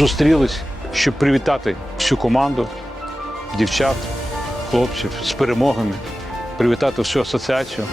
зустрілись, щоб привітати всю команду, дівчат, хлопців з перемогами, привітати всю асоціацію.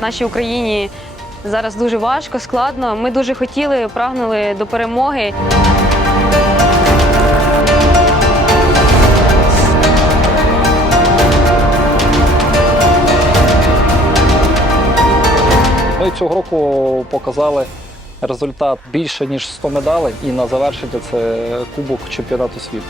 Нашій Україні зараз дуже важко, складно. Ми дуже хотіли, прагнули до перемоги. Ми цього року показали результат більше ніж 100 медалей, і на завершення це Кубок чемпіонату світу.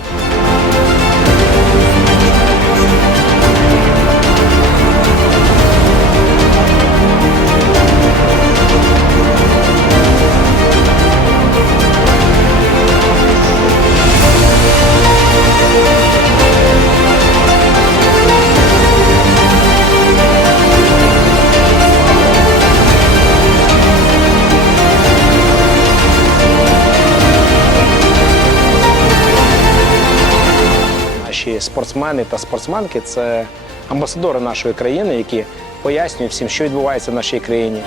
наші спортсмени та спортсменки це амбасадори нашої країни, які пояснюють всім, що відбувається в нашій країні.